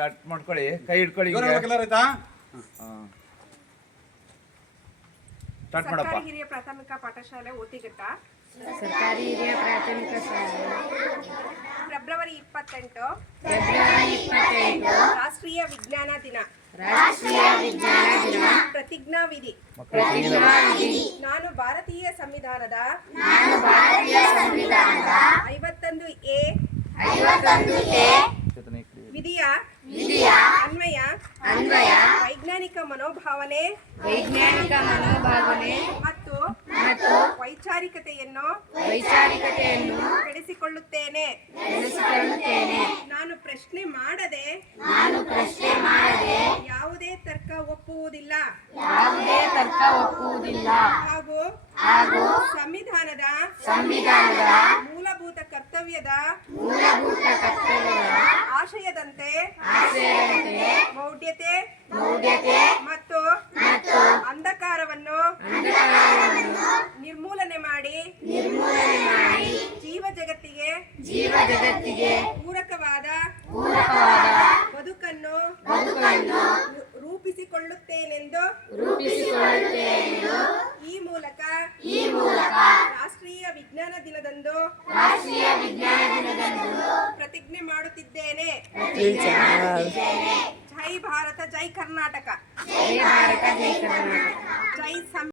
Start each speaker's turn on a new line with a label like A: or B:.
A: Start ಮಾಡ್ಕೊಳ್ಳಿ. ಕೈ ಹಿಡ್ಕೊಳ್ಳಿ
B: ಎಲ್ಲರೂ ಆಯ್ತಾ
A: ಸ್ಟಾರ್ಟ್ ಮಾಡಪ್ಪ
C: ಸರ್ಕಾರಿ ಹಿರಿಯ ಪ್ರಾಥಮಿಕ ಪಾಠಶಾಲೆ ಓತಿಘಟ್ಟ
D: ಸರ್ಕಾರಿ ಹಿರಿಯ ಪ್ರಾಥಮಿಕ ಶಾಲೆ.
C: ಫೆಬ್ರವರಿ ಇಪ್ಪತ್ತೆಂಟು.
D: ಫೆಬ್ರವರಿ ಇಪ್ಪತ್ತೆಂಟು.
C: ರಾಷ್ಟ್ರೀಯ ವಿಜ್ಞಾನ ದಿನ.
D: ರಾಷ್ಟ್ರೀಯ ವಿಜ್ಞಾನ ದಿನ.
C: ಪ್ರತಿಜ್ಞಾ ವಿಧಿ
D: ಪ್ರತಿಜ್ಞಾ ವಿಧಿ
C: ನಾನು ಭಾರತೀಯ ಸಂವಿಧಾನದ ಅನ್ವಯ
D: ಅನ್ವಯ
C: ವೈಜ್ಞಾನಿಕ ಮನೋಭಾವನೆ
D: ವೈಜ್ಞಾನಿಕ ಮನೋಭಾವನೆ
C: ಮತ್ತು
D: ಮತ್ತು
C: ವೈಚಾರಿಕತೆಯನ್ನು
D: ವೈಚಾರಿಕತೆಯನ್ನು
C: ಬೆಳೆಸಿಕೊಳ್ಳುತ್ತೇನೆ.
D: ಬೆಳೆಸಿಕೊಳ್ಳುತ್ತೇನೆ.
C: ನಾನು ಪ್ರಶ್ನೆ ಮಾಡದೆ
D: ನಾನು ಪ್ರಶ್ನೆ ಮಾಡದೆ
C: ಯಾವುದೇ ತರ್ಕ ಒಪ್ಪುವುದಿಲ್ಲ.
D: ಯಾವುದೇ ತರ್ಕ ಒಪ್ಪುವುದಿಲ್ಲ.
C: ಹಾಗೂ
D: ಹಾಗೂ
C: ಸಂವಿಧಾನದ
D: ಸಂವಿಧಾನದ
C: ಮೂಲಭೂತ ಕರ್ತವ್ಯದ
D: ಮೂಲಭೂತ ಕರ್ತವ್ಯಗಳ
C: ಆಶಯದಂತೆ ಮೌಢ್ಯತೆ
D: ಮೌಢ್ಯತೆ
C: ಮತ್ತು ಅಂಧಕಾರವನ್ನು ನಿರ್ಮೂಲನೆ ಮಾಡಿ
D: ನಿರ್ಮೂಲನೆ ಮಾಡಿ
C: ಜೀವ ಜಗತ್ತಿಗೆ
D: ಜೀವ ಜಗತ್ತಿಗೆ
C: ಪೂರಕವಾದ
D: ಪೂರಕವಾದ
C: ಬದುಕನ್ನು ರೂಪಿಸಿಕೊಳ್ಳುತ್ತೇನೆಂದು ಈ ಮೂಲಕ
D: ಈ ಮೂಲಕ
C: ರಾಷ್ಟ್ರೀಯ ವಿಜ್ಞಾನ ದಿನದಂದು
D: ರಾಷ್ಟ್ರೀಯ ವಿಜ್ಞಾನ ದಿನದಂದು
C: ಮಾಡುತ್ತಿದ್ದೇನೆ
D: ಪ್ರತಿಜ್ಞೆ
C: ಜೈ ಭಾರತ ಜೈ ಕರ್ನಾಟಕ
D: ಜೈ ಭಾರತ ಜೈ ಕರ್ನಾಟಕ
C: ಜೈ ಸಂ